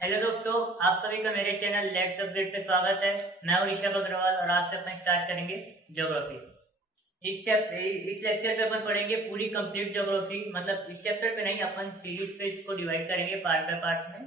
Hello दोस्तों, आप सभी का मेरे चैनल लेट्स अपडेट पे स्वागत है। मैं हूं ऋषभ अग्रवाल और आज से अपन स्टार्ट करेंगे ज्योग्राफी। इस लेक्चर पे अपन पढ़ेंगे पूरी कंप्लीट ज्योग्राफी। मतलब इस चैप्टर पे नहीं, अपन सीरीज पे इसको डिवाइड करेंगे पार्ट बाय पार्ट्स में।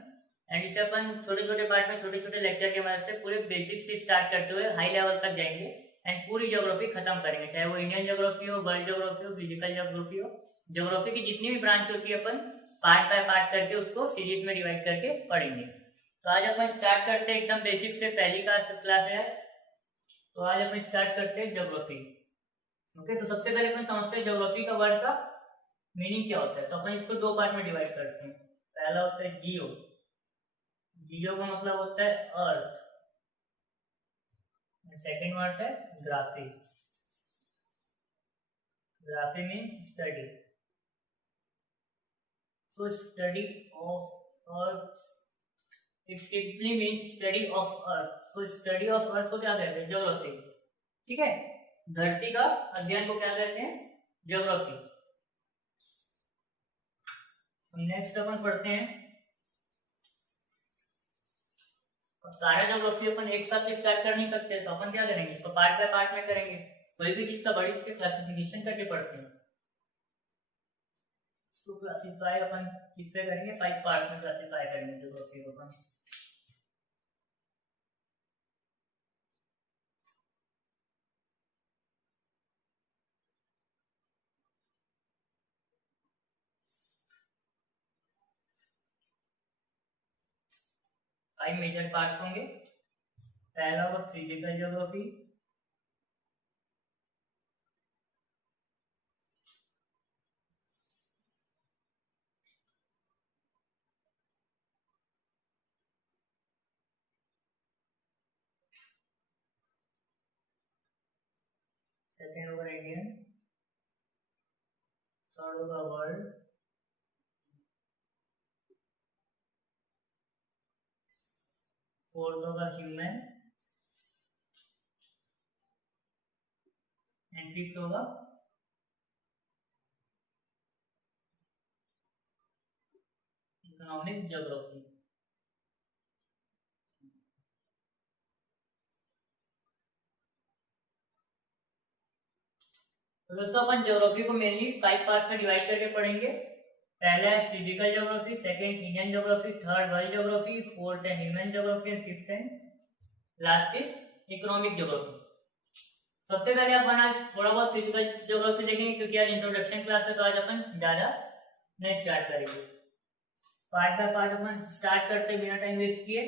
एंड इसे अपन छोटे छोटे पार्ट में छोटे छोटे लेक्चर के मदद से पूरे बेसिक से स्टार्ट करते हुए हाई लेवल तक जाएंगे एंड पूरी ज्योग्राफी खत्म करेंगे, चाहे वो इंडियन ज्योग्राफी हो, वर्ल्ड ज्योग्राफी हो, फिजिकल ज्योग्राफी हो। ज्योग्राफी की जितनी भी ब्रांच होती है अपन पार्ट बाय पार्ट करके उसको सीरीज में डिवाइड करके पढ़ेंगे। तो आज अपन स्टार्ट करते हैं एकदम बेसिक से, पहली क्लास है। तो आज अपन स्टार्ट करते हैं ज्योग्राफी। ओके, तो सबसे पहले अपन समझते हैं ज्योग्राफी का वर्ड का मीनिंग क्या होता है। तो अपन इसको दो पार्ट में डिवाइड करते हैं। पहला होता है जियो। जियो का मतलब होता है अर्थ। सेकेंड वर्ड है graphy. Graphy means study. So study of earth, it simply means study of earth. So study of earth को क्या कहते हैं? ज्योग्राफी। ठीक है, धरती का अध्ययन को क्या कहते हैं? ज्योग्राफी। नेक्स्ट अपन पढ़ते हैं। अब सारा ज्योग्राफी अपन एक साथ स्टार्ट कर नहीं सकते, तो अपन क्या करेंगे? इसको पार्ट बाय पार्ट में करेंगे। कोई भी चीज का बड़ी से क्लासिफिकेशन करके पढ़ते हैं। इसको क्लासिफाई अपन किस पे करेंगे? 5 पार्ट्स में क्लासिफाई करेंगे ज्योग्राफी को अपन। फाइव मेजर पार्ट्स होंगे। पहला होगा फिजिकल ज्योग्राफी। सेकेंड होगा इंडियन। थर्ड होगा वर्ल्ड। फोर्थ होगा ह्यूमन। एंड फिफ्थ होगा इकोनॉमिक ज्योग्राफी। तो दोस्तों अपन ज्योग्राफी को मेनली 5 पार्ट्स में डिवाइड करके पढ़ेंगे। पहला है physical geography, second Indian geography, third world geography, fourth है human geography and fifth and last is economic geography. सबसे पहले अपन आज थोड़ा बहुत फिजिकल ज्योग्राफी देखेंगे, क्योंकि आज इंट्रोडक्शन क्लास है, तो आज अपन ज्यादा नहीं स्टार्ट करेंगे। Part by part upon start करते बिना टाइम वेस्ट किए।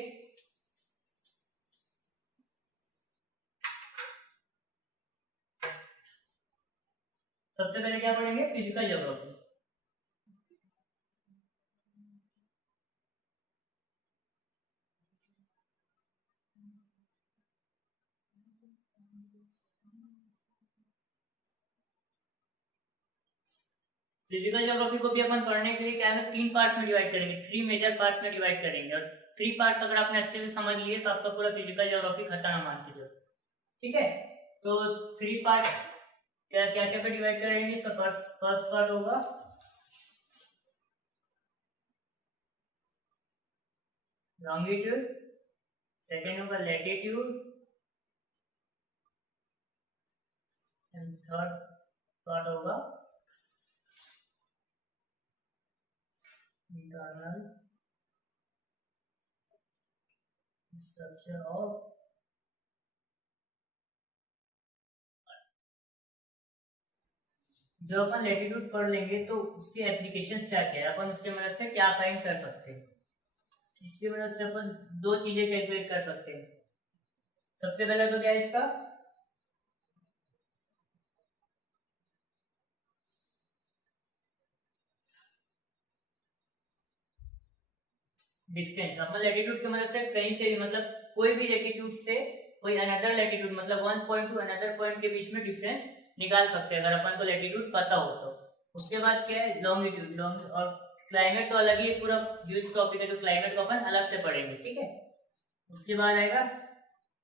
सबसे पहले क्या पढ़ेंगे? Physical geography. फिजिकल ज्योग्राफी को भी अपन पढ़ने के लिए क्या है, 3 पार्ट्स में डिवाइड करेंगे, 3 मेजर पार्ट्स में डिवाइड करेंगे। और 3 पार्ट्स अगर आपने अच्छे से समझ लिए तो आपका पूरा फिजिकल ज्योग्राफी खत्म है, मान के चलो। ठीक है, तो 3 पार्ट क्या क्या क्या पे डिवाइड करेंगे? इसका फर्स्ट पार्ट होगा लॉन्गिट्यूड, सेकेंड होगा लैटिट्यूड एंड थर्ड पार्ट होगा इंटरनल स्ट्रक्चर ऑफ। जब अपन लैटिट्यूड पढ़ लेंगे तो उसके एप्लीकेशंस क्या क्या है, अपन उसके मदद से क्या फाइंड कर सकते हैं। इसकी मदद से अपन दो चीजें कैलकुलेट कर सकते हैं। सबसे पहले तो क्या है इसका डिस्टेंस। अपन लैटिट्यूड की मदद से कहीं से भी, मतलब कोई भी लैटिट्यूड से कोई अनदर लैटिट्यूड, मतलब one point two another point के बीच में डिस्टेंस निकाल सकते हैं, अगर अपन को लैटिट्यूड पता हो तो। उसके बाद क्या है लॉन्गिट्यूड। और क्लाइमेट तो अलग ही पूरा यूज टॉपिक है, तो क्लाइमेट को अपन अलग से पढ़ेंगे। ठीक है, उसके बाद आएगा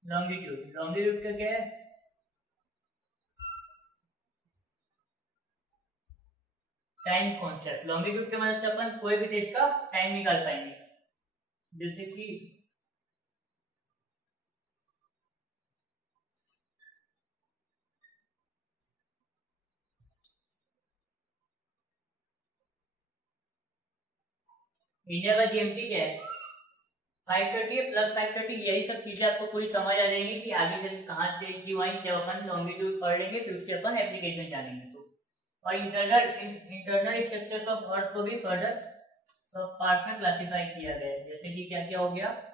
लॉन्गिट्यूड। लॉन्गिट्यूड का क्या है? Time concept. लॉन्गिट्यूड की मदद से अपन कोई भी देश का टाइम निकाल पाएंगे। जैसे कि इंडिया का जीएमटी क्या है, 5:30 है, +5:30, यही सब चीजें आपको पूरी समझ आ जाएंगी कि आगे चल कहाँ से क्यों आई, जब अपन लॉन्गिट्यूड पढ़ लेंगे फिर उसके अपन एप्लीकेशन जानेंगे। तो और इंटरनल स्ट्रक्चर्स ऑफ अर्थ को भी फर्दर सब पार्ट्स में क्लासिफाई किया गया है। जैसे कि क्या क्या हो गया,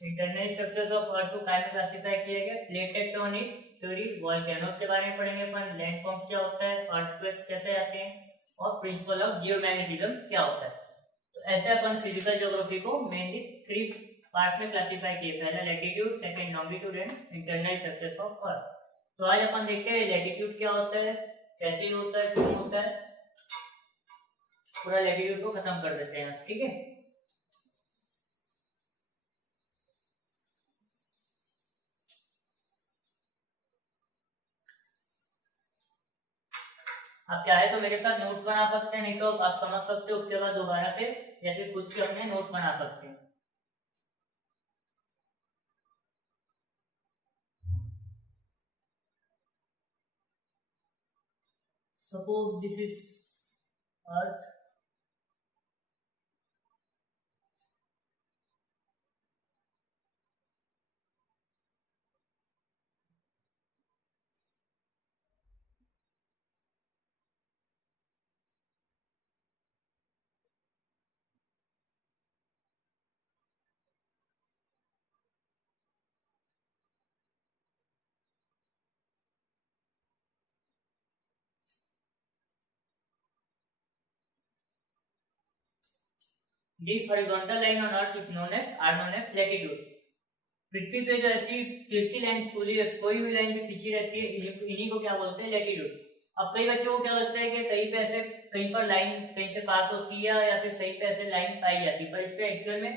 इंटरनल स्ट्रक्चर्स ऑफ अर्थ को काय में क्लासिफाई किया गया, प्लेट टेक्टोनिक थ्योरी, वोल्केनोस के बारे में पढ़ेंगे अपन, लैंडफॉर्म्स क्या होता है, अर्थक्वेक्स कैसे आते हैं, और प्रिंसिपल ऑफ जियोमैग्नेटिज्म क्या होता है। तो ऐसे अपन फिजिकल ज्योग्राफी को मेनली 3 पार्ट्स में क्लासिफाई किए, पहला latitude, second longitude and internal structures of earth. तो आज अपन देखते हैं लैटिट्यूड क्या होता है, कैसे होता है, क्यों होता है, पूरा लैटिट्यूड को खत्म कर देते हैं, ठीक है। आप चाहे तो मेरे साथ नोट्स बना सकते हैं, नहीं तो आप समझ सकते हो, उसके बाद दोबारा से जैसे खुद के अपने नोट्स बना सकते हैं। Suppose this is Earth, this horizontal line on Earth is known as latitudes. पृथ्वी पे जो ऐसी तिरछी लाइन सोई हुई लाइन जो खींची रहती है, इन्हीं को क्या बोलते हैं, लैटिट्यूड। अब कई बच्चों को क्या लगता है कि सही पे ऐसे कहीं पर लाइन कहीं से पास होती है या फिर सही पे ऐसे लाइन पाई जाती है, पर इसके एक्चुअल में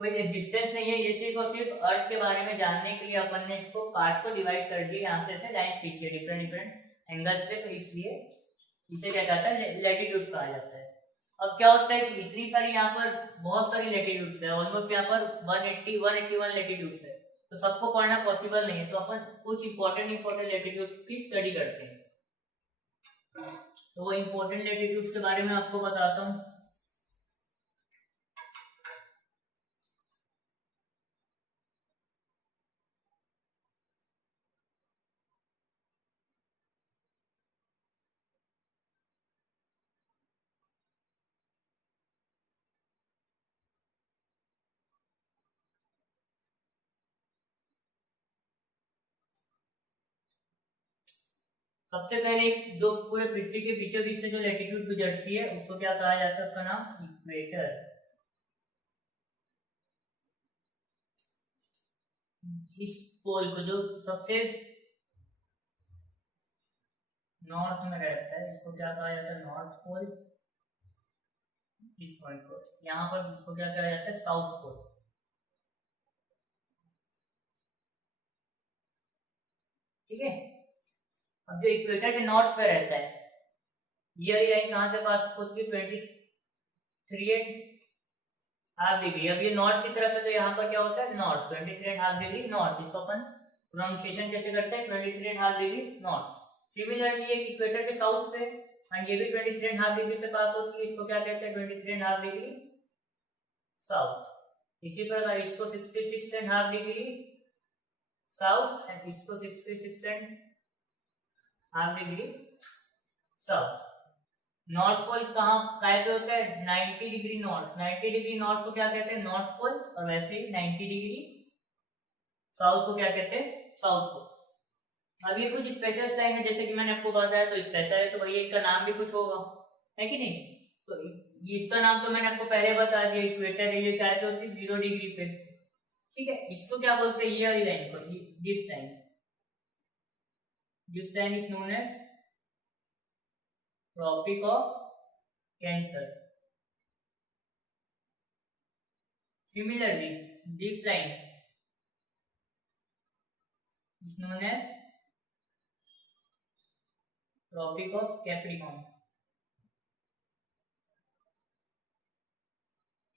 कोई एग्जिस्टेंस नहीं है। ये सिर्फ और सिर्फ अर्थ के बारे में जानने के लिए अपन ने इसको पार्ट्स को डिवाइड कर दिया, यहाँ से ऐसे लाइंस खींची है डिफरेंट डिफरेंट एंगल्स पे, तो इसलिए इसे क्या कहता है, लैटिट्यूड्स कहा जाता है। अब क्या होता है कि इतनी सारी यहाँ पर बहुत सारी लैटिट्यूड्स है, ऑलमोस्ट यहाँ पर 181 लैटिट्यूड्स है, तो सबको पढ़ना पॉसिबल नहीं है, तो अपन कुछ इंपॉर्टेंट लैटिट्यूड्स की स्टडी करते हैं। तो वो इंपॉर्टेंट लैटिट्यूड्स के बारे में आपको बताता हूँ। सबसे पहले जो पूरे पृथ्वी के बीचों बीच से जो लैटिट्यूड गुजरती है उसको क्या कहा जाता है, उसका नाम इक्वेटर। इस पोल को जो सबसे नॉर्थ में रहता है इसको क्या कहा जाता है, नॉर्थ पोल। इस पॉइंट को यहाँ पर इसको क्या कहा जाता है, साउथ पोल। ठीक है। अब जो इक्वेटर के नॉर्थ पे रहता है, ये लाइन कहां से पास होती है, 23.5 डिग्री। अब ये नॉर्थ की तरफ है, तो यहाँ पर क्या होता है, नॉर्थ 23.5 डिग्री नॉर्थ। इसको अपन प्रोनाउंसिएशन कैसे करते हैं, 23.5 डिग्री नॉर्थ। सिमिलरली ये इक्वेटर के साउथ पे एंड ये भी 23.5 डिग्री से पास होती है, इसको क्या कहते हैं, 23.5 डिग्री साउथ। इसी प्रकार इसको 66.5 डिग्री साउथ एंड इसको 66.5 डिग्री साउथ। नॉर्थ पोल कहाँ काय पे होता है, 90 डिग्री नॉर्थ। 90 डिग्री नॉर्थ को क्या कहते हैं, नॉर्थ पोल, और वैसे ही 90 डिग्री साउथ को क्या कहते हैं, साउथ पोल। अब ये कुछ स्पेशल टाइम है, जैसे कि मैंने आपको बताया, तो स्पेशल है तो भैया इनका नाम भी कुछ होगा, है कि नहीं। तो इसका नाम तो मैंने आपको पहले बता दिया, इक्वेटर है, ये क्या पे होती है 0 डिग्री पे, ठीक है। इसको क्या बोलते हैं, ये वाली लाइन को, this line is known as Tropic of Cancer. Similarly this line is known as Tropic of Capricorn।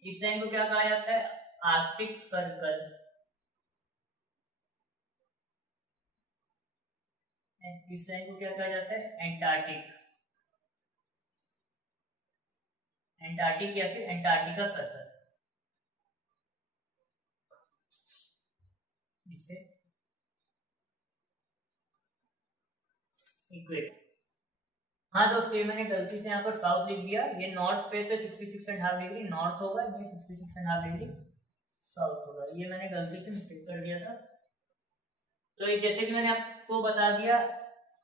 इस लाइन को क्या कहा जाता है, आर्कटिक सर्कल। इस लाइन को क्या कहा जाता है, एंटार्क्टिक या फिर एंटार्क्टिका सर्कल। इससे इक्वेटर। हाँ दोस्तों, ये मैंने गलती से यहाँ पर साउथ लिख दिया, ये नॉर्थ पे तो 66.5 डिग्री नॉर्थ होगा, ये 66.5 डिग्री साउथ होगा, ये मैंने गलती से मिस्टेक कर दिया था। तो जैसे कि मैंने आपको बता दिया,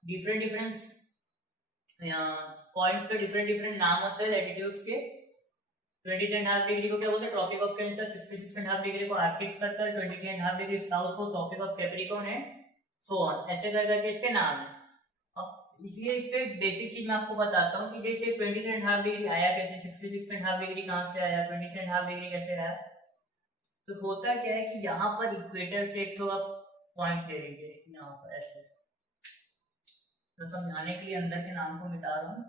डिफरेंट पॉइंट्स पे डिफरेंट नाम होते हैं लैटिट्यूड्स के। 23.5 डिग्री को क्या बोलते हैं, ट्रॉपिक ऑफ कैंसर। 66.5 डिग्री को आर्कटिक सर्कल। 23.5 डिग्री साउथ को ट्रॉपिक ऑफ कैप्रिकॉर्न है, सो ऑन, ऐसे कर करके इसके नाम है। इसलिए इस पे बेसिक चीज मैं आपको बताता हूँ कि जैसे 23.5 डिग्री आया कैसे, 66.5 डिग्री कहाँ से आया, 23.5 डिग्री कैसे आया। तो होता क्या है कि यहाँ पर इक्वेटर से एक तो आप पॉइंट ले लीजिए, यहाँ पर ऐसे, तो समझाने के लिए अंदर के नाम को मिटा रहा हूँ।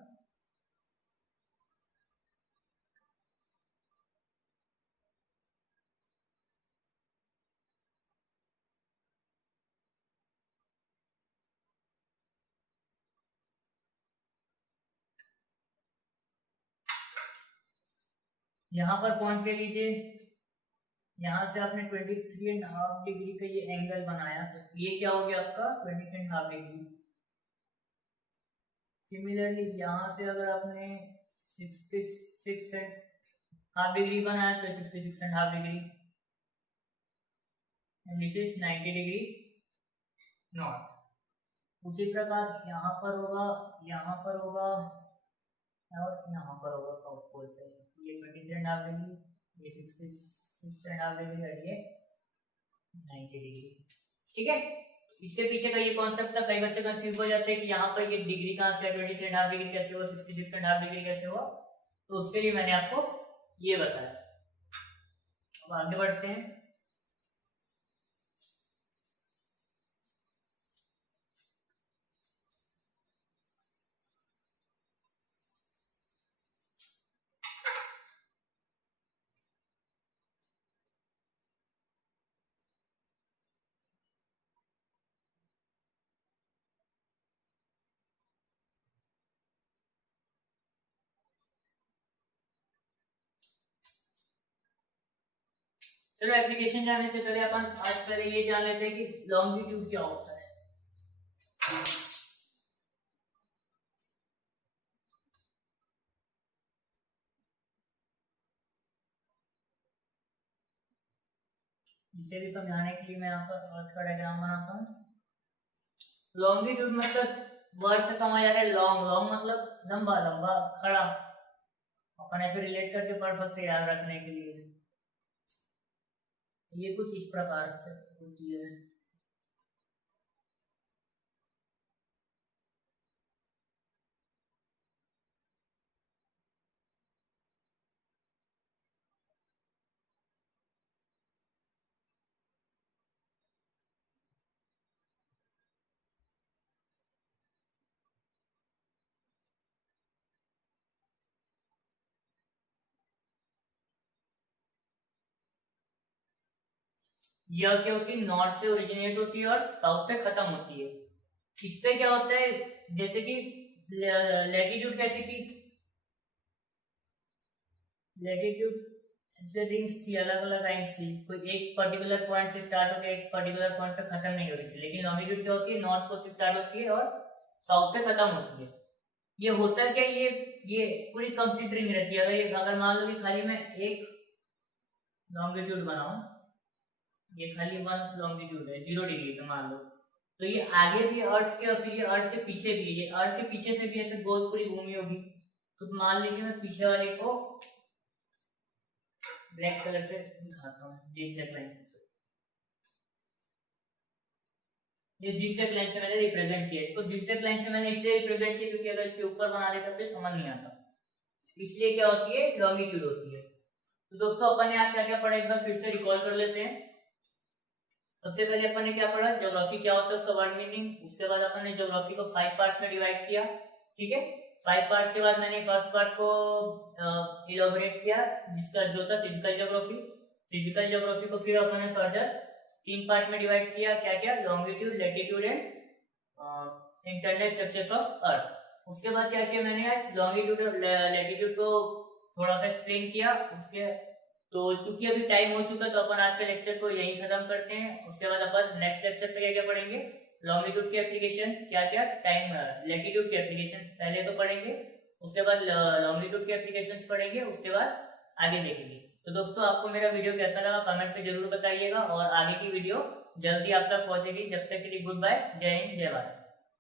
यहाँ पर पॉइंट ले लीजिए, यहाँ से आपने 23.5 डिग्री का ये एंगल बनाया, तो ये क्या हो गया आपका 23.5 डिग्री। सिमिलरली यहाँ से अगर आपने 66.5 डिग्री बनाया तो 66.5 degree, this is 90 degree north. उसी प्रकार यहाँ पर होगा, यहाँ पर होगा और यहाँ पर होगा साउथ पोल पे। ये 23.5 डिग्री, ये 66.5 डिग्री है, ये 90 डिग्री, ठीक है। इसके पीछे का ये कॉन्सेप्ट था, कई बच्चे कंफ्यूज हो जाते हैं कि यहाँ पर ये डिग्री कहाँ से, 23.5 डिग्री कैसे हुआ, 66.5 डिग्री कैसे हुआ। तो उसके लिए मैंने आपको ये बताया। अब आगे बढ़ते हैं। चलो एप्लीकेशन जाने से पहले अपन आज पहले ये जान लेते हैं कि लॉन्गिट्यूड क्या होता है। इसे भी समझाने के लिए मैं यहाँ पर अर्थ का डायग्राम बनाता हूँ। लॉन्गिट्यूड मतलब वर्ड से समझ आ रहा है, लॉन्ग, लॉन्ग मतलब लंबा, लंबा खड़ा, अपन ऐसे रिलेट करके पढ़ सकते हैं याद रखने के लिए। ये कुछ इस प्रकार से होती है। यह क्या होती है, नॉर्थ से ओरिजिनेट होती है और साउथ पे खत्म होती है। इस पे क्या होता है, जैसे कि लैटिट्यूड कैसी थी, लैटिट्यूड ऐसे रिंग्स थी, अलग अलग लाइंस थी, कोई एक पर्टिकुलर पॉइंट से स्टार्ट होकर एक पर्टिकुलर पॉइंट पे खत्म नहीं हो रही थी। लेकिन लॉन्गिट्यूड क्या होती है, नॉर्थ पोल से स्टार्ट होती है और साउथ पे खत्म होती है। ये होता क्या, ये पूरी कंप्लीट रिंग रहती है। अगर मान लो कि खाली मैं एक लॉन्गिट्यूड बनाऊं, ये खाली वन लॉन्गिट्यूड है 0 डिग्री पे मान लो, तो ये आगे भी अर्थ के और फिर ये अर्थ के पीछे भी, ये अर्थ के पीछे से भी ऐसे गोल पूरी घूमी होगी। तो मान लीजिए मैं पीछे वाले को ब्लैक कलर से दिखाता हूँ, zigzag लाइन से। ये zigzag लाइन से मैंने रिप्रेजेंट किया, इसको zigzag लाइन से मैंने इसलिए रिप्रेजेंट किया क्योंकि अगर इसके ऊपर बना देता तो समझ नहीं आता, इसलिए क्या होती है, लॉन्गिट्यूड होती है। तो दोस्तों अपन ने आज क्या क्या पढ़ा एक बार फिर से रिकॉल कर लेते हैं। सबसे पहले अपन ने क्या पढ़ा, ज्योग्राफी क्या होता है, उसका वर्ड मीनिंग। उसके बाद अपन ने ज्योग्राफी को 5 पार्ट्स में डिवाइड किया, ठीक है। 5 पार्ट्स के बाद मैंने फर्स्ट पार्ट को इलैबोरेट किया, जिसका जो था फिजिकल ज्योग्राफी। फिजिकल ज्योग्राफी को फिर अपन ने फर्दर 3 पार्ट में डिवाइड किया, क्या क्या, longitude, latitude and internal structures of earth. उसके बाद क्या किया मैंने, आज लॉन्गिट्यूड और लैटिट्यूड को थोड़ा सा एक्सप्लेन किया। उसके तो चूंकि अभी टाइम हो चुका है तो अपन आज के लेक्चर को यहीं खत्म करते हैं। उसके बाद अपन नेक्स्ट लेक्चर पे क्या क्या पढ़ेंगे, लॉन्गिट्यूड की एप्लीकेशन, क्या क्या टाइम, लैटिट्यूड की एप्लीकेशन पहले तो पढ़ेंगे, उसके बाद लॉन्गिट्यूड की एप्लीकेशंस पढ़ेंगे, उसके बाद आगे देखेंगे। तो दोस्तों आपको मेरा वीडियो कैसा लगा कमेंट में जरूर बताइएगा और आगे की वीडियो जल्दी आप तक पहुंचेगी। जब तक के लिए गुड बाय, जय हिंद, जय भारत।